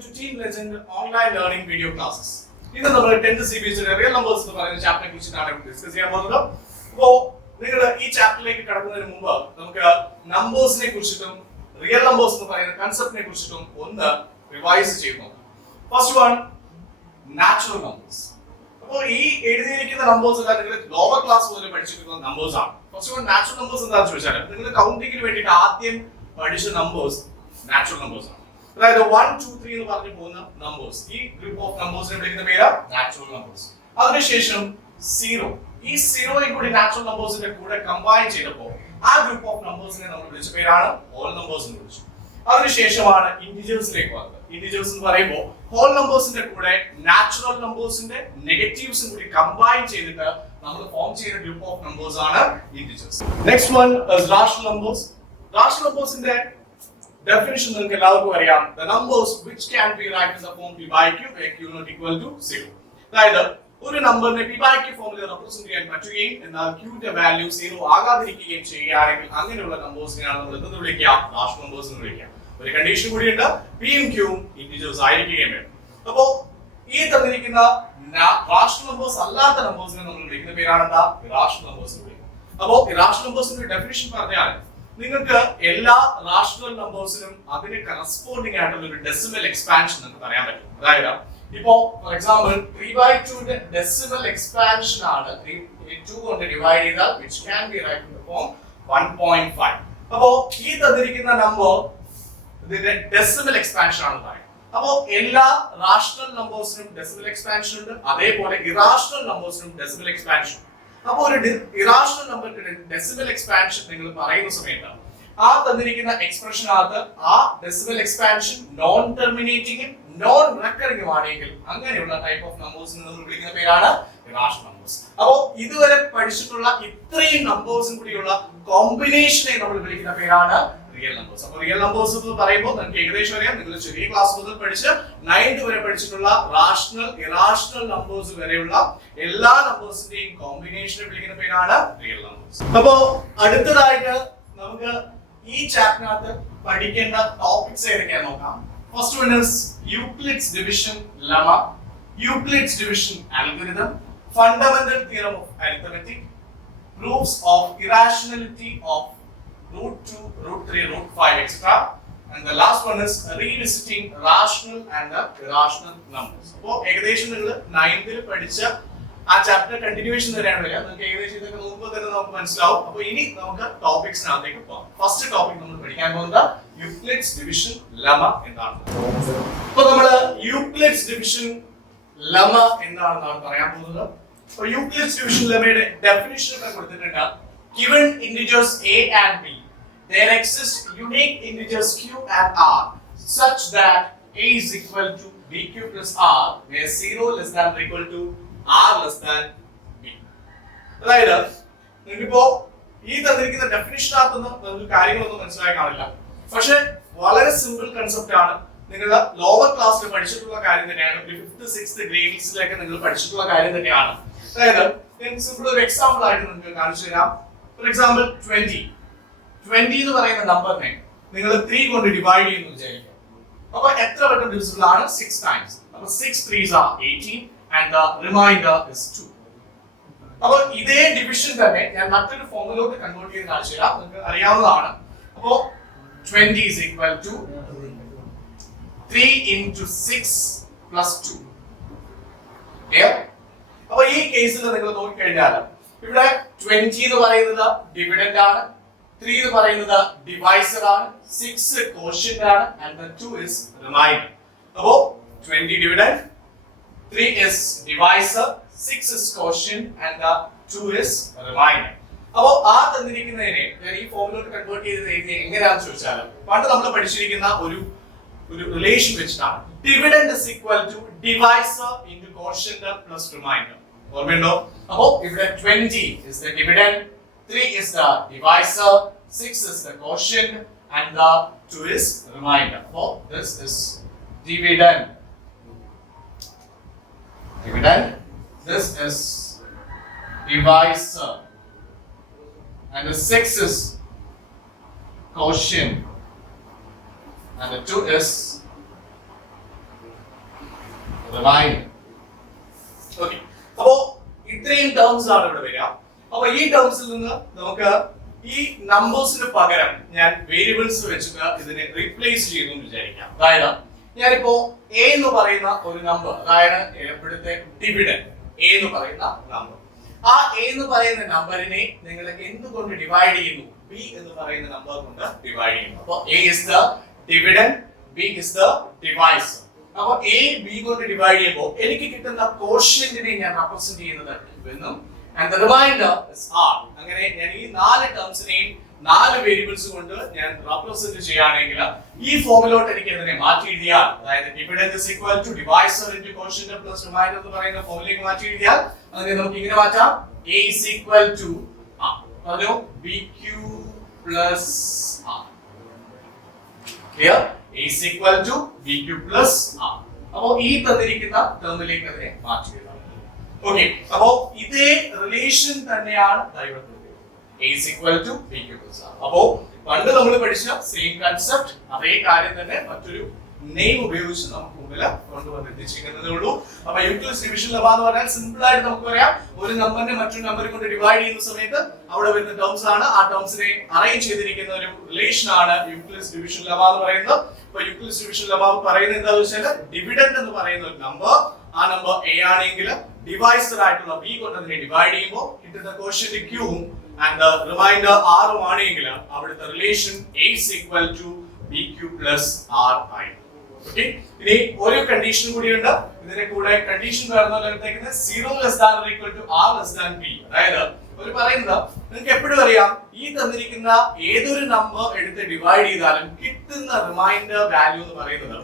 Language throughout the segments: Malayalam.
to Team Legend online learning video classes. ഇന്ന് നമ്മൾ 10th CBSE റിയൽ നമ്പേഴ്സ് എന്ന് പറയുന്ന ചാപ്റ്ററിനെ കുറിച്ചാണ് ഡിസ്കസ് ചെയ്യാൻ പോകുന്നത്. അപ്പോൾ നിങ്ങൾ ഈ ചാപ്റ്ററിലേക്ക് കടക്കുന്നതിന് മുമ്പ് നമുക്ക് നമ്പേഴ്സിനെ കുറിച്ചിട്ടും റിയൽ നമ്പേഴ്സ് എന്ന് പറയുന്ന കൺസെപ്റ്റിനെ കുറിച്ചിട്ടും ഒന്ന് റിവൈസ് ചെയ്ത് നോക്കാം. First one, natural numbers. അപ്പോൾ ഈ എഴുതിയിരിക്കുന്ന നമ്പേഴ്സ് എല്ലാം നിങ്ങൾ ലോവർ ക്ലാസ് മുതൽ പഠിച്ചിരിക്കുന്ന നമ്പേഴ്സ് ആണ്. ഫസ്റ്റ് വൺ, നാച്ചുറൽ നമ്പേഴ്സ് എന്താണെന്ന് ചോദിച്ചാൽ നിങ്ങൾ കൗണ്ടിങ്ങിന് വേണ്ടിയിട്ട് ആദ്യം പഠിച്ച നമ്പേഴ്സ് നാച്ചുറൽ നമ്പേഴ്സ് ആണ്. അതായത് 1, 2, 3 എന്ന് പറഞ്ഞു പോകുന്ന നമ്പേഴ്സ്, ഈ ഗ്രൂപ്പ് ഓഫ് നമ്പേഴ്സിനെ വിളിക്കുന്ന പേര് നാച്ചുറൽ നമ്പേഴ്സ്. അതിനുശേഷം 0, ഈ 0യും കൂടി നാച്ചുറൽ നമ്പേഴ്സിന്റെ കൂടെ കമ്പൈൻ ചെയ്തപ്പോൾ ആ ഗ്രൂപ്പ് ഓഫ് നമ്പേഴ്സിനെ നമ്മൾ വിളിച്ച പേരാണ് ഹോൾ നമ്പേഴ്സ് എന്ന് വിളിച്ചു. അതിനുശേഷമാണ് ഇന്റിജേഴ്സിലേക്ക് വന്നത്. ഇന്റിജേഴ്സ് എന്ന് പറയുമ്പോൾ ഹോൾ നമ്പേഴ്സിന്റെ കൂടെ നാച്ചുറൽ നമ്പേഴ്സിന്റെ നെഗറ്റീവ്സും കൂടി കമ്പൈൻ ചെയ്തിട്ട് നമ്മൾ ഫോം ചെയ്യുന്ന ഗ്രൂപ്പ് ഓഫ് നമ്പേഴ്സ് ആണ് integers. Next one is rational numbers. Rational നമ്പേഴ്സിന്റെ definition നിങ്ങൾക്ക് എല്ലാവർക്കും അറിയാം. The numbers which can be written in the form p by q where q not equal to 0. അതായത് ഒരു നമ്പറിനെ p by q ഫോമിൽ റെപ്രസെന്റ് ചെയ്യാൻ പറ്റുകയും എന്നാൽ q ന്റെ വാല്യൂ 0 ആകാതിരിക്കുകയും ചെയ്യുകയാണെങ്കിൽ അങ്ങനെയുള്ള നമ്പേഴ്സിനെയാണ് നമ്മൾ എന്ത് വിളിക്കുക? റാഷണൽ നമ്പേഴ്സ് എന്ന് വിളിക്കുക. ഒരു കണ്ടീഷൻ കൂടിയുണ്ട്, p യും q യും ഇന്റിജേഴ്സ് ആയിരിക്കുകയും വേണം. അപ്പോൾ ഈ തന്നിരിക്കുന്ന റാഷണൽ നമ്പേഴ്സ് അല്ലാത്ത നമ്പേഴ്സിനെ നമ്മൾ വിളിക്കുന്ന പേരാണ് എന്താ? ഇറാഷണൽ നമ്പേഴ്സ് എന്ന് വിളിക്കുക. അപ്പോൾ ഇറാഷണൽ നമ്പേഴ്സിന്റെ ഡെഫിനിഷൻ പറഞ്ഞാൽ നിങ്ങൾക്ക് എല്ലാ റാഷണൽ നമ്പേഴ്സിനും അതിന് കറസ്പോണ്ടിങ് ആയിട്ടുള്ള ഒരു ഡെസിമൽ എക്സ്പാൻഷൻ നിങ്ങൾക്ക് പറയാൻ പറ്റും. അതായത് ഇപ്പോ ഫോർ എക്സാമ്പിൾ 3/2 ന്റെ ഡെസിമൽ എക്സ്പാൻഷൻ ആണ് 2 കൊണ്ട് ഡിവൈഡ് ചെയ്താൽ which can be written in the form 1.5. അപ്പോൾ ഈ തന്നിരിക്കുന്ന നമ്പർ ഇതിന്റെ ഡെസിമൽ എക്സ്പാൻഷൻ ആണ് പറയുന്നത്. അപ്പോൾ എല്ലാ റാഷണൽ നമ്പേഴ്സിനും ഡെസിമൽ എക്സ്പാൻഷൻ ഉണ്ട്, അതേപോലെ ഇറാഷണൽ നമ്പേഴ്സിനും ഡെസിമൽ എക്സ്പാൻഷൻ. അപ്പോൾ ഒരു ഇറാഷണൽ നമ്പറിന്റെ ഡെസിമൽ എക്സ്പാൻഷൻ നിങ്ങൾ പറയുന്ന സമയത്ത് ആ തന്നിരിക്കുന്ന എക്സ്പ്രഷനകത്ത് ആ ഡെസിമൽ എക്സ്പാൻഷൻ നോൺ ടെർമിനേറ്റിംഗും നോൺ റെക്കറിംഗും ആണെങ്കിൽ അങ്ങനെയുള്ള ടൈപ്പ് ഓഫ് നമ്പേഴ്സിനെ നമ്മൾ വിളിക്കുന്ന പേരാണ് ഇറാഷണൽ നമ്പേഴ്സ്. അപ്പോൾ ഇതുവരെ പഠിച്ചിട്ടുള്ള ഇത്രയും നമ്പേഴ്സും കൂടിയുള്ള കോമ്പിനേഷനെ നമ്മൾ വിളിക്കുന്ന പേരാണ് റിയൽ നമ്പേഴ്സ്. അപ്പോൾ റിയൽ നമ്പേഴ്സ് എന്ന് പറയുമ്പോൾ നമുക്ക് ഏകദേശം അറിയാം, നിങ്ങൾ ചെറിയ ക്ലാസ് മുതൽ പഠിച്ച് 9th വരെ പഠിച്ചിട്ടുള്ള റാഷണൽ ഇറാഷണൽ നമ്പേഴ്സ് വരെയുള്ള എല്ലാ നമ്പേഴ്സിന്റെയും കോമ്പിനേഷനെ വിളിക്കുന്ന പേരാണ് റിയൽ നമ്പേഴ്സ്. അപ്പോൾ അടുത്തതായിട്ട് നമുക്ക് ഈ ചാപ്റ്ററിനകത്ത് പഠിക്കേണ്ട ടോപ്പിക്സ് ഏതൊക്കെയാണെന്ന് നോക്കാം. First one is Euclid's division lemma, Euclid's division algorithm, fundamental theorem of arithmetic, proofs of irrationality of root 2, root 3, root 5, etc. And the last one is revisiting rational and the irrational numbers. അപ്പോൾ ഏകദേശം നിങ്ങൾ 9th ൽ പഠിച്ച ആ ചാപ്റ്റർ കണ്ടിന്യൂവേഷൻ തന്നെയാണ് വരിക. നിങ്ങൾക്ക് ഏകദേശം ഇതൊക്കെ മുമ്പ് തന്നെ നമുക്ക് മനസ്സിലാവും. അപ്പോൾ ഇനി നമുക്ക് ടോപ്പിക്സിനകത്തേക്ക് പോകാം. ഫസ്റ്റ് ടോപ്പിക് നമ്മൾ പഠിക്കാൻ പോകുന്നത് യൂക്ലിഡ്സ് ഡിവിഷൻ ലെമ്മ എന്താണ്. അപ്പോൾ നമ്മൾ യൂക്ലിഡ്സ് ഡിവിഷൻ ലെമ്മ എന്താണെന്നാണ് പറയാൻ പോകുന്നത്. അപ്പോൾ യൂക്ലിഡ്സ് ഡിവിഷൻ ലെമ്മയുടെ ഡെഫിനിഷൻ ഒക്കെ കൊടുത്തിട്ടുണ്ട്. Given integers a and b, there exist unique integers q and r such that a is equal to bq plus r, where 0 less than or equal to r less than b. അതായത് നിങ്ങൾക്കിപ്പോ ഈ തന്നിരിക്കുന്ന ഡെഫിനിഷനകത്തൊന്നും നമുക്ക് കാര്യങ്ങളൊന്നും മനസ്സിലായി കാണില്ല, പക്ഷെ വളരെ സിമ്പിൾ കൺസെപ്റ്റ് ആണ്. നിങ്ങൾ ലോവർ ക്ലാസ്സിൽ പഠിച്ചിട്ടുള്ള കാര്യം തന്നെയാണ്, 5th 6th ഗ്രേഡ്സിലൊക്കെ നിങ്ങൾ പഠിച്ചിട്ടുള്ള കാര്യം തന്നെയാണ്. അതായത് സിമ്പിൾ ഒരു എക്സാമ്പിൾ ആയിട്ട് നിങ്ങൾക്ക് കാണിച്ചു തരാം. ഫോർ എക്സാമ്പിൾ 20 എന്ന് പറയുന്ന നമ്പറിനെ നിങ്ങൾ 3 കൊണ്ട് ഡിവൈഡ് ചെയ്യുന്നു വിചാരിക്കുക. അപ്പോൾ എത്ര വട്ടം ഡിവിസിബിൾ ആണ്? 6 ടൈംസ്. അപ്പോൾ 6 3s are 18 and the remainder is 2. അപ്പോൾ ഇതേ ഡിവിഷൻ തന്നെ ഞാൻ മറ്റൊരു ഫോമിലോട്ട് കൺവേർട്ട് ചെയ്ത് കാണിച്ചു തരാം, നിങ്ങൾക്ക് അറിയാവുന്നതാണ്. അപ്പോൾ 20 is equal to 3 into 6 plus 2. Clear? അപ്പോൾ ഈ കേസിൽ നിങ്ങൾ നോക്കിക്കഴിഞ്ഞാൽ ഇവിടെ 20 എന്ന് പറയുന്നത് ഡിവിഡന്റ് ആണ്, 3 എന്ന് പറയുന്നത് ഡിവൈസർ ആണ്, 6 കോഷ്യന്റ് ആണ് and the 2 is remainder. അപ്പോൾ 20 dividend, 3 is divisor, 6 is quotient and the 2 is remainder. അപ്പോൾ ആ തന്നിരിക്കുന്നതിനെ ഞാൻ ഈ ഫോമിലോട്ട് കൺവേർട്ട് ചെയ്ത് എങ്ങനെയാണെന്ന് ചോദിച്ചാൽ പണ്ട് നമ്മൾ പഠിച്ചിരിക്കുന്ന ഒരു റിലേഷൻ വെച്ചിട്ടാണ്. Dividend is equal to divisor into quotient plus remainder. ഓർമ്മയുണ്ടോ? അപ്പോൾ ഇവിടെ 20 is the dividend, 3 is the divisor, 6 is the quotient and the 2 is remainder. So this is dividend, this is divisor and the 6 is quotient and the 2 is reminder. Okay, അപ്പോ ഇത്രയും ടേംസ് ആണ് ഇവിടെ വരിക. അപ്പൊ ഈ ടേംസിൽ നിന്ന് നമുക്ക് ഈ നമ്പേഴ്സിന് പകരം ഞാൻ വേരിയബിൾസ് വെച്ചിട്ട് ഇതിനെ റീപ്ലേസ് ചെയ്തു എന്ന് വിചാരിക്കാം. അതായത് ഞാനിപ്പോ എ എന്ന് പറയുന്ന ഒരു നമ്പർ, അതായത് ഇവിടുത്തെ ഡിവിഡൻഡ് എ എന്ന് പറയുന്ന നമ്പർ, ആ എ എന്ന് പറയുന്ന നമ്പറിനെ നിങ്ങൾ എന്തുകൊണ്ട് ഡിവൈഡ് ചെയ്യുന്നു? ബി എന്ന് പറയുന്ന നമ്പർ കൊണ്ട് ഡിവൈഡ് ചെയ്യുന്നു. അപ്പൊ A is the dividend, B is the divisor. അപ്പൊ എ ബി കൊണ്ട് ഡിവൈഡ് ചെയ്യുമ്പോൾ എനിക്ക് കിട്ടുന്ന കോഷ്യന്റിനെ ഞാൻ റെപ്രസെന്റ് ചെയ്യുന്നത് എന്നും and the remainder is r. അങ്ങനെ ഞാൻ ഈ നാല് ടേംസിനെയും നാല് വേരിയബിൾസ് കൊണ്ട് ഞാൻ റെപ്രസെന്റ് ചെയ്യുകയാണെങ്കിൽ ഈ ഫോമിലോട്ട് എനിക്ക് ഇതിനെ മാറ്റി എഴുതിയാൽ, അതായത് dividend is equal to divisor into quotient plus remainder എന്ന് പറയുന്ന ഫോമിലേക്ക് മാറ്റി എഴുതിയാൽ അതിനെ നമുക്ക് ഇങ്ങനെ മാറ്റാം. a is equal to പറഞ്ഞു bq plus r. Clear? a is equal to bq plus r. അപ്പോൾ ഈ തന്നിരിക്കുന്ന ടേമിലേക്ക് അതിനെ മാറ്റി എഴുതാം. ഓക്കെ, അപ്പോ ഇതേ റിലേഷൻ തന്നെയാണ് a is equal to bq plus r. അപ്പോ പണ്ട് നമ്മൾ പഠിച്ച സെയിം കൺസെപ്റ്റ്, അതേ കാര്യം തന്നെ മറ്റൊരു നെയിം ഉപയോഗിച്ച് നമുക്ക് മുമ്പിൽ കൊണ്ടുവന്നെത്തിച്ചിരിക്കുന്നതേ ഉള്ളൂ. അപ്പൊ യൂക്ലിഡ്സ് ഡിവിഷൻ ലെവ എന്ന് പറഞ്ഞാൽ സിമ്പിൾ ആയിട്ട് നമുക്ക് പറയാം, ഒരു നമ്പറിനെ മറ്റൊരു നമ്പർ കൊണ്ട് ഡിവൈഡ് ചെയ്യുന്ന സമയത്ത് അവിടെ വരുന്ന ടേംസ് ആണ്, ആ ടേംസിനെ അറേഞ്ച് ചെയ്തിരിക്കുന്ന ഒരു റിലേഷൻ ആണ് യൂക്ലിഡ്സ് ഡിവിഷൻ ലെവ എന്ന് പറയുന്നത്. അപ്പൊ യൂക്ലിഡ്സ് ഡിവിഷൻ ലെവ പറയുന്നത് എന്താണെന്ന് വെച്ചാൽ ഡിവിഡൻഡ് എന്ന് പറയുന്ന ഒരു നമ്പർ, ആ നമ്പർ a ആണെങ്കിൽ ഡിവൈസർ ആയിട്ടുള്ള b കൊണ്ട് അതിനെ ഡിവൈഡ് ചെയ്യുമ്പോൾ കിട്ടുന്ന quotient q and the remainder r ആണെങ്കിൽ അവിടുത്തെ relation a is equal to bq plus r ആയി. ഓക്കേ, ഇനി ഒരു കണ്ടീഷൻ കൂടി ഉണ്ട്. ഇതിനെ കൂടെ condition വരുന്നതിനകത്തേക്ക് 0 less than or equal to r less than b. അതായത് ഒരു പറയുന്നത് നിങ്ങൾക്ക് എപ്പോഴും അറിയാം, ഈ തന്നിരിക്കുന്ന ഏതൊരു നമ്പർ എടുത്ത് ഡിവൈഡ് ചെയ്താലും കിട്ടുന്ന റിമൈൻഡർ വാല്യൂ എന്ന് പറയുന്നത്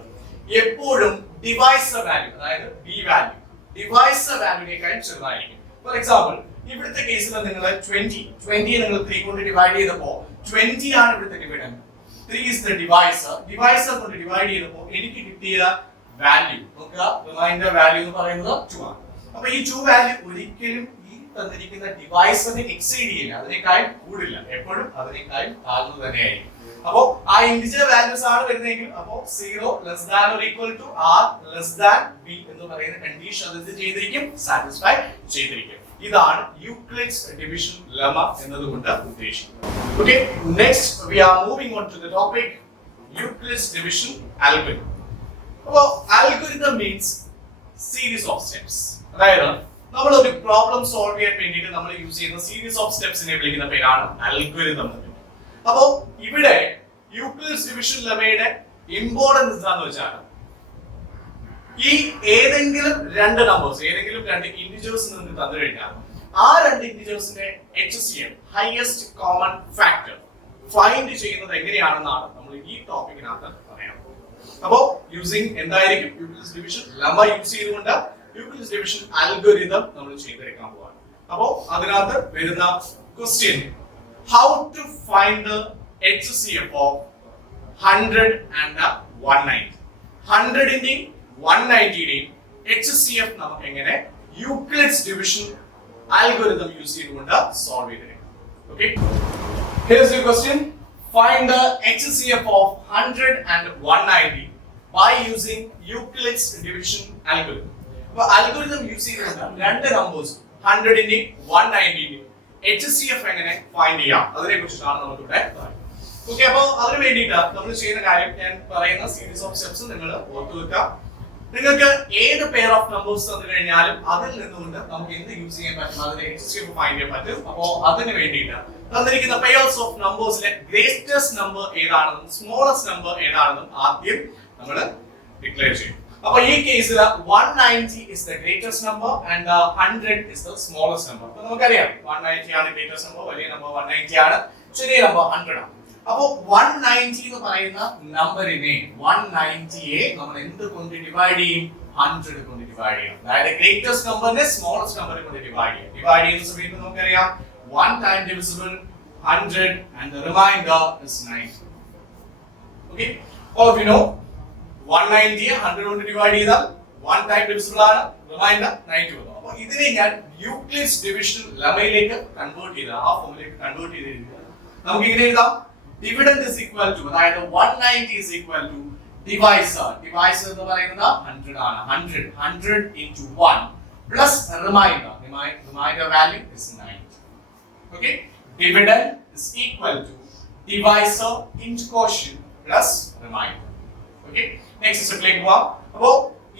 എപ്പോഴും ഡിവൈസർ വാല്യൂ, അതായത് b വാല്യൂ ഡിവൈസർ വാല്യൂവിനേക്കാൾ ചെറുതായിരിക്കും. ഫോർ എക്സാമ്പിൾ ഇവിടുത്തെ കേസിൽ നിങ്ങൾ 20 നിങ്ങൾ 3 കൊണ്ട് ഡിവൈഡ് ചെയ്തപ്പോൾ 20 ആണ് ഇവിടുത്തെ dividend, 3 is the divisor. Divisor കൊണ്ട് ഡിവൈഡ് ചെയ്തപ്പോൾ എനിക്ക് കിട്ടിയ വാല്യൂ നോക്കുക, റിമൈൻഡർ വാല്യൂ എന്ന് പറയുന്നത് 2 ആണ്. അപ്പോൾ ഈ 2 വാല്യൂ ഒരിക്കലും ഈ തന്നിരിക്കുന്ന ഡിവൈസറിനെ എക്സീഡ് ചെയ്യില്ല, അതിനേക്കാൾ കൂടില്ല, എപ്പോഴും അതിനേക്കാൾ താഴ്ന്നു തന്നെയായിരിക്കും. അപ്പോ ആ ഇന്റിജർ വാല്യൂസ് ആണ് വരുന്നതെങ്കിൽ അപ്പോൾ 0 less than or equal to r less than b എന്ന് പറയുന്ന കണ്ടീഷൻ അത് ചെയ്തിരിക്കും, സാറ്റിസ്ഫൈ ചെയ്തിരിക്കും. ഇതാണ് യൂക്ലിഡ്സ് ഡിവിഷൻ ലെമ്മ എന്നതുകൊണ്ട് ഉദ്ദേശിക്കുന്നത്. Okay, next we are moving on to the topic Euclid's division algorithm. അപ്പോൾ algorithm means series of steps. അതായത് നമ്മൾ ഒരു പ്രോബ്ലം സോൾവ് ചെയ്യാൻ വേണ്ടിയിട്ട് നമ്മൾ യൂസ് ചെയ്യുന്ന സീരീസ് ഓഫ് സ്റ്റെപ്സിനെ വിളിക്കുന്ന പേരാണ് അൽഗോരിതം. അപ്പോ ഇവിടെ യൂക്ലിഡ്സ് ഡിവിഷൻ ലെമ്മയുടെ ഇമ്പോർട്ടൻസ് എന്താണെന്ന് വെച്ചാൽ ഈ ഏതെങ്കിലും രണ്ട് നമ്പേഴ്സ്, ഏതെങ്കിലും രണ്ട് ഇന്റിജേഴ്സ് നിങ്ങൾക്ക് തന്നു കഴിഞ്ഞാൽ ആ രണ്ട് ഇന്റിജേഴ്സിന്റെ HCF highest common factor find ചെയ്യുന്നത് എങ്ങനെയാണെന്നാണ് നമ്മൾ ഈ ടോപ്പിക്കിനകത്ത് പറയാൻ പോകുന്നത്. അപ്പോ യൂസിങ് എന്തായിരിക്കും യൂക്ലിഡ്സ് ഡിവിഷൻ ലെമ്മ യൂസ് ചെയ്തുകൊണ്ട് യൂക്ലിഡ്സ് ഡിവിഷൻ അൽഗോരിതം നമ്മൾ ചെയ്തെടുക്കാൻ പോവാണ്. അപ്പോ അതിനകത്ത് വരുന്ന question, how to find the HCF of 100 and 190. 100ന്റെയും 190ന്റെയും HCF നമുക്ക് എങ്ങനെ യൂക്ലിഡ്സ് ഡിവിഷൻ അൽഗോരിതം യൂസ് ചെയ്തുകൊണ്ട് സോൾവ് ചെയ്തെടുക്കാം. Okay, here's your question. Find the HCF of 100 and 190 by using Euclid's division algorithm. അപ്പോൾ അൽഗോരിതം യൂസ് ചെയ്തുകൊണ്ട് രണ്ട് നമ്പേഴ്സ് 100ന്റെയും 190ന്റെയും HCF എങ്ങനെ ഫൈൻഡ് ചെയ്യാം അതിനെ കുറിച്ചാണ് നമുക്ക് ഇവിടെ പറയുന്നത്. ഓക്കേ, അപ്പോൾ അതിനു വേണ്ടിയിട്ട് നമ്മൾ ചെയ്യുന്ന കാര്യം, ഞാൻ പറയുന്ന സീരീസ് ഓഫ് സ്റ്റെപ്സ് നിങ്ങൾ ഓർത്തു വെക്കുക. നിങ്ങൾക്ക് ഏത് പെയർ ഓഫ് നമ്പേഴ്സ് തന്നു കഴിഞ്ഞാലും അതിൽ നിന്നുകൊണ്ട് നമുക്ക് എന്ത് യൂസ് ചെയ്യാൻ പറ്റും, അതിനെ HCF ഫൈൻഡ് ചെയ്യാൻ പറ്റും. അപ്പോൾ അതിന് വേണ്ടിയിട്ട് തന്നിരിക്കുന്ന പെയർസ് ഓഫ് നമ്പേഴ്സിലെ ഗ്രേറ്റസ്റ്റ് നമ്പർ ഏതാണെന്നും സ്മോളസ്റ്റ് നമ്പർ ഏതാണെന്നും ആദ്യം നമ്മൾ ഡിക്ലെയർ ചെയ്യും. അപ്പോൾ ഈ കേസിൽ 190 is the greatest number and 100 is the smallest number. അപ്പോൾ നമുക്കറിയാം 190 ആണ് ഗ്രേറ്റസ്റ്റ് നമ്പർ, വലിയ നമ്പർ 190 ആണ്, ചെറിയ നമ്പർ 100 ആണ്. അപ്പോൾ 190 എന്ന് പറയുന്ന നമ്പറിനെ 190യെ നമ്മൾ എന്ത് കൊണ്ട് ഡിവൈഡ് ചെയ്യും? 100 കൊണ്ട് ഡിവൈഡ് ചെയ്യും. അതായത് ഗ്രേറ്റസ്റ്റ് നമ്പറിനെ സ്മോളസ്റ്റ് നമ്പർ കൊണ്ട് ഡിവൈഡ് ചെയ്യും. ഡിവൈഡ് ചെയ്യുന്ന സമയത്ത് നമുക്കറിയാം 1 time divisible 100 and the remainder is 90. Okay, all of you know 190 100 കൊണ്ട് ഡിവൈഡ് ചെയ്താൽ 1 time divisible ആണ്, റിമൈൻഡർ 90 വന്നു. അപ്പോൾ ഇതിനെ ഞാൻ യൂക്ലിഡ്സ് ഡിവിഷൻ ലെമ്മയിലേക്ക് കൺവേർട്ട് ചെയ്ത ആ ഫോമിലേക്ക് കൺവേർട്ട് ചെയ്തിരിക്കുന്നത് നമുക്ക് ഇങ്ങനെ എഴുതാം, ഡിവിഡൻഡ് is equal to, അതായത് 190 is equal to ഡിവൈസർ എന്ന് പറയുന്നത് 100 ആണ്. 100 into 1 plus remainder. Remainder value is 90. Okay? Dividend is equal to divisor into quotient plus remainder. Okay? Next സ്റ്റെപ്പിലേക്ക് പോവാം. അപ്പോൾ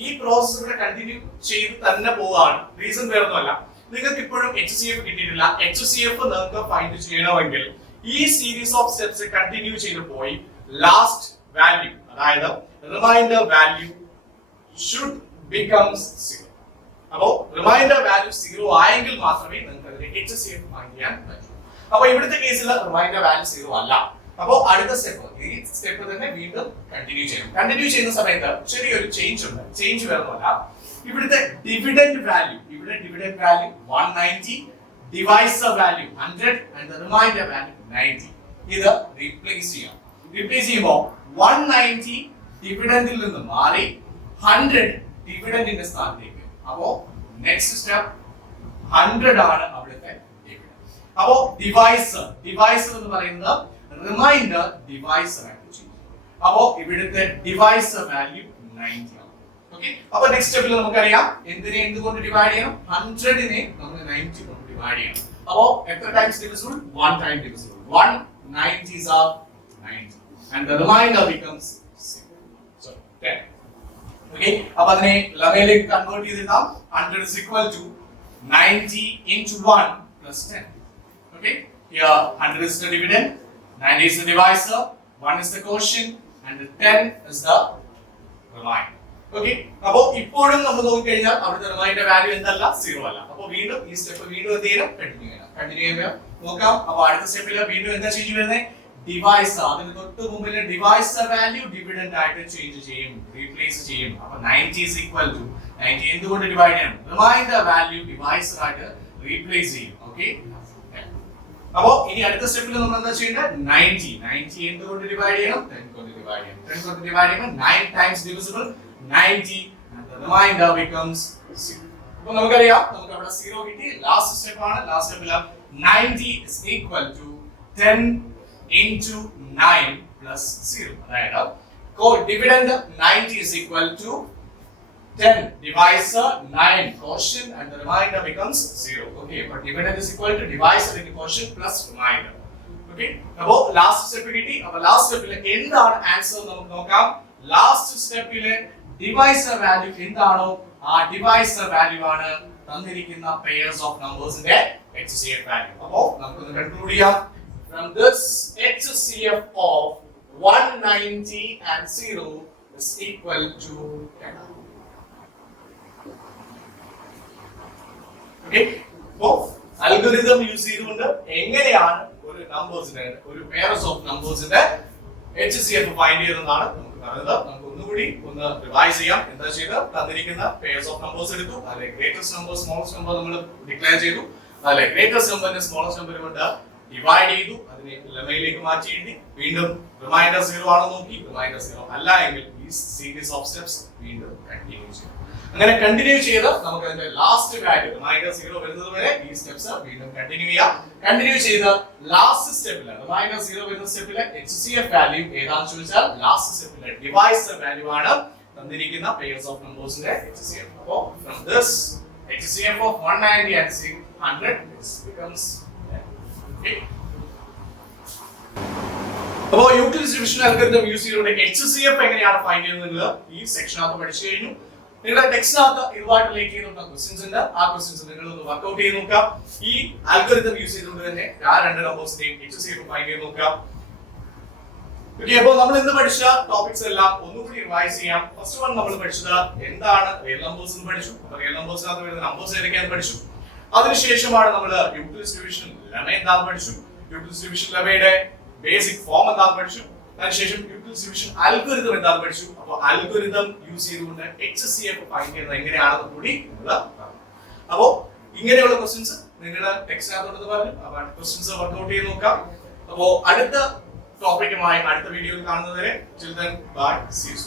ഈ പ്രോസസ് ഇവിടെ കണ്ടിന്യൂ ചെയ്ത് തന്നെ പോവാണ്. റീസൺ വേറൊന്നുമല്ല, നിങ്ങൾക്ക് ഇപ്പോഴും HCF കിട്ടിയിട്ടില്ല. HCF നിങ്ങൾക്ക് ഫൈൻഡ് ചെയ്യണമെങ്കിൽ ഈ സീരീസ് ഓഫ് സ്റ്റെപ്സ് കണ്ടിന്യൂ ചെയ്ത് പോയി ലാസ്റ്റ് വാല്യൂ, അതായത് റിമൈൻഡർ വാല്യൂ ഷുഡ് ബിക്കംസ് 0. അപ്പോൾ റിമൈൻഡർ വാല്യൂ 0 ആയെങ്കിൽ മാത്രമേ നിങ്ങൾക്ക് അതിന്റെ HCF ഫൈൻഡ് ചെയ്യാൻ പറ്റൂ. അപ്പോൾ ഇവിടുത്തെ കേസിൽ റിമൈൻഡർ വാല്യൂ 0 അല്ല. അപ്പോൾ അടുത്ത സ്റ്റെപ്പ്, ഈ സ്റ്റെപ്പ് തന്നെ വീണ്ടും കണ്ടിന്യൂ ചെയ്യും. കണ്ടിന്യൂ ചെയ്യുന്ന സമയത്ത് ചെറിയൊരു ചേഞ്ച് ഉണ്ട്. ചേഞ്ച് വേറൊന്നുമല്ല, ഇവിടുത്തെ ഡിവിഡൻഡ് വാല്യൂ, ഇവിടെ dividend value 190, divisor value 100 and the remainder value 90. ഇത് റീപ്ലേസ് ചെയ്യാം. റീപ്ലേസ് ചെയ്യുമ്പോൾ 190 ഡിവിഡൻഡിൽ നിന്ന് മാറി 100 ഡിവിഡൻഡിന്റെ സ്ഥാനത്തേക്ക്. അപ്പോൾ നെക്സ്റ്റ് സ്റ്റെപ്പ് 100 ആണ് അവിടുത്തെ ഡിവിഡൻഡ്. അപ്പോൾ ഡിവൈസർ എന്ന് പറയുന്നത് റിമൈൻഡർ ഡിവൈസർ ആയിട്ട് ചെയ്യും. അപ്പോൾ ഇവിടുത്തെ ഡിവൈസർ വാല്യൂ 90 ആണ്. ഓക്കേ, അപ്പോൾ നെക്സ്റ്റ് സ്റ്റെപ്പിൽ നമുക്കറിയാം എന്തിനെ എന്തുകൊണ്ട് ഡിവൈഡ് ചെയ്യണം? 100നെ നമ്മൾ 90 കൊണ്ട് ഡിവൈഡ് ചെയ്യണം. അപ്പോൾ എത്ര times divisible? 1 time divisible. 1 90s are 90 and the remainder becomes 0. So 10. Okay, അപ്പോൾ അതിനെ ലമയിലേക്ക് കൺവേർട്ട് ചെയ്തിടാം. 100 is equal to 90 into 1 plus 10. Okay, here 100 is the dividend, 90 is the divisor, 1 is the quotient and the 10 is the remainder. Okay, അപ്പോൾ ഇപ്പോഴും നമ്മൾ നോക്കിക്കഴിഞ്ഞാൽ അവിടുത്തെ റിമൈൻഡർ വാല്യൂ എന്തല്ല? 0 അല്ല. അപ്പോൾ വീണ്ടും ഈ സ്റ്റെപ്പ് വീണ്ടും എന്ത് ചെയ്യണം? കണ്ടിന്യൂ ചെയ്യണം. കണ്ടിന്യൂ ചെയ്യുമ്പോൾ നോക്കാം. അപ്പോൾ അടുത്ത സ്റ്റെപ്പിൽ വീണ്ടും എന്താ ചേഞ്ച് വരുന്നത്? ഡിവൈസർ, അതിന് തൊട്ട് മുമ്പിലെ ഡിവൈസർ വാല്യൂ ഡിവിഡൻഡ് ആയിട്ട് ചേഞ്ച് ചെയ്യും, റീപ്ലേസ് ചെയ്യും. അപ്പോൾ 90 is equal to 90 എന്തുകൊണ്ട് ഡിവൈഡ് ചെയ്യണം? റിമൈൻഡർ വാല്യൂ ഡിവൈസർ ആയിട്ട് റീപ്ലേസ് ചെയ്യും. ഓക്കേ, അപ്പോൾ ഇനി അടുത്ത സ്റ്റെപ്പിൽ നമ്മൾ എന്താ ചെയ്യേണ്ടത്? 90 എന്തുകൊണ്ട് ഡിവൈഡ് ചെയ്യണം? 10 കൊണ്ട് ഡിവൈഡ് ചെയ്യണം. 10 കൊണ്ട് ഡിവൈഡ് ചെയ്യുമ്പോൾ 9 times divisible 90 and the remainder becomes 0. അപ്പോൾ നമുക്കറിയാം നമുക്ക് അവിടെ 0 കിട്ടി. ലാസ്റ്റ് സ്റ്റെപ്പ് ആണ്. ലാസ്റ്റ് സ്റ്റെപ്പിൽ 90 is equal to 10 into 9 plus 0. അതായത് dividend 90 is equal to 10 divisor 9 quotient and the remainder becomes 0. Okay, but dividend is equal to divisor into quotient plus remainder. Okay, അപ്പോൾ ലാസ്റ്റ് സ്റ്റെപ്പ് കിട്ടി. അപ്പോൾ ലാസ്റ്റ് സ്റ്റെപ്പിൽ എന്താണ് ആൻസർ നമുക്ക് നോക്കാം. ലാസ്റ്റ് സ്റ്റെപ്പിലെ ഡിവൈസർ വാല്യൂ എന്താണോ ആ ഡിവൈസർ വാല്യൂ ആണ് തന്നിരിക്കുന്ന പെയർസ് ഓഫ് നമ്പേഴ്സിന്റെ HCF വാല്യൂ. അപ്പോൾ നമുക്ക് കൺക്ലൂഡ് ചെയ്യാം. From this HCF of 190 and 0 is equal to 10. Okay, അപ്പോൾ അൽഗോരിതം യൂസ് ചെയ്തുകൊണ്ട് എങ്ങനെയാണ് ഒരു നമ്പേഴ്സിന്റെ ഒരു പെയർസ് ഓഫ് നമ്പേഴ്സിന്റെ HCF ഫൈൻഡ് ചെയ്യുന്നതാണ് നമുക്ക് പറഞ്ഞത്. നമുക്ക് ഒന്നുകൂടി ഒന്ന് റിവൈസ് ചെയ്യാം. എന്താ ചെയ്ത് തന്നിരിക്കുന്ന പെയർസ് ഓഫ് നമ്പേഴ്സ് എടുത്തു, അതിലെ ഗ്രേറ്റസ്റ്റ് നമ്പർ സ്മോളസ്റ്റ് നമ്പർ നമ്മൾ ഡിക്ലെയർ ചെയ്തു, അതിലെ ഗ്രേറ്റസ്റ്റ് നമ്പറിനെ സ്മോളസ്റ്റ് നമ്പർ കൊണ്ട് ഡിവൈഡ് ചെയ്തു, അതിനെ ലെമയിലേക്ക് മാറ്റി എഴുതി, വീണ്ടും റിമൈൻഡർ 0 ആണോ നോക്കി, റിമൈൻഡർ 0 അല്ല എങ്കിൽ ഈ സീരീസ് ഓഫ് സ്റ്റെപ്സ് വീണ്ടും കണ്ടിന്യൂ ചെയ്യും. അങ്ങനെ കണ്ടിന്യൂ ചെയ്ത് നമുക്ക് അതിന്റെ ലാസ്റ്റ് വാല്യൂ റിമൈൻഡർ 0 വരുന്നത് വരെ ഈ സ്റ്റെപ്സ് വീണ്ടും കണ്ടിന്യൂ ചെയ്യാം. കണ്ടിന്യൂ ചെയ്ത് ലാസ്റ്റ് സ്റ്റെപ്പിൽ റിമൈൻഡർ 0 വരുന്ന സ്റ്റെപ്പിൽ HCF വാല്യൂ ഏതാണെന്ന് ചോദിച്ചാൽ ലാസ്റ്റ് സ്റ്റെപ്പിലെ ഡിവൈസർ വാല്യൂ ആണ് തന്നിരിക്കുന്ന പെയർസ് ഓഫ് നമ്പേഴ്സിന്റെ HCF. അപ്പോൾ from this HCF of 190 and 100 this becomes അപ്പോൾ യൂക്ലിഡ്സ് ഡിവിഷൻ അൽഗോരിതം യൂസ് ചെയ്തുകൊണ്ട് HCF എങ്ങനെയാണ് ഫൈൻഡ് ചെയ്യുന്നത് ഈ സെക്ഷനകത്ത് പഠിച്ചു കഴിഞ്ഞു. നിങ്ങളുടെ ടെക്സ്റ്റിനകത്ത് ഇതുമായിട്ട് റിലേറ്റ് ചെയ്യുന്ന ക്വസ്റ്റ്യൻസ് ഉണ്ട്. ആ ക്വസ്റ്റ്യൻസ് നിങ്ങൾ ഒന്ന് വർക്ക്ഔട്ട് ചെയ്ത് നോക്കാം. ഈ അൽഗോരിതം യൂസ് ചെയ്തുകൊണ്ട് തന്നെ ആ രണ്ട് നമ്പേഴ്സിന്റെയും HCF ഫൈൻഡ് ചെയ്ത് നോക്കാം. ഓക്കേ, അപ്പോൾ നമ്മൾ ഇന്ന് പഠിച്ച ടോപ്പിക്സ് എല്ലാം ഒന്നുകൂടി റിവൈസ് ചെയ്യാം. ഫസ്റ്റ് വൺ നമ്മൾ പഠിച്ചത് എന്താണ് റിയൽ നമ്പേഴ്സ് എന്ന് പഠിച്ചു. റിയൽ നമ്പേഴ്സിനകത്ത് വരുന്ന നമ്പേഴ്സ് ഏതൊക്കെയാണെന്ന് പഠിച്ചു. അതിനുശേഷമാണ് നമ്മൾ യൂക്ലിഡ്സ് ഡിവിഷൻ ലെമ എന്താണെന്ന് പഠിച്ചു. യൂക്ലിഡ്സ് ഡിവിഷൻ ലെമയുടെ ബേസിക് ഫോം എന്താണെന്ന് പഠിച്ചു. അതിനുശേഷം യൂക്ലിഡ്സ് ഡിവിഷൻ അൽഗോരിതം എന്താണെന്ന് പഠിച്ചു. അപ്പോൾ അൽഗോരിതം യൂസ് ചെയ്തുകൊണ്ട് HCF ഫൈൻഡ് ചെയ്യുന്നത് എങ്ങനെയാണെന്ന് കൂടി നമ്മൾ പറഞ്ഞു. അപ്പോൾ ഇങ്ങനെയുള്ള ക്വസ്റ്റ്യൻസ് നിങ്ങളുടെ ടെക്സ്റ്റിനകത്തോട്ട് പറഞ്ഞു. അപ്പോൾ ക്വസ്റ്റ്യൻസ് വർക്ക്ഔട്ട് ചെയ്ത് നോക്കാം. അപ്പോൾ അടുത്ത ടോപ്പിക്കുമായി അടുത്ത വീഡിയോയിൽ കാണുന്നതുവരെ ബൈ, സീ യു.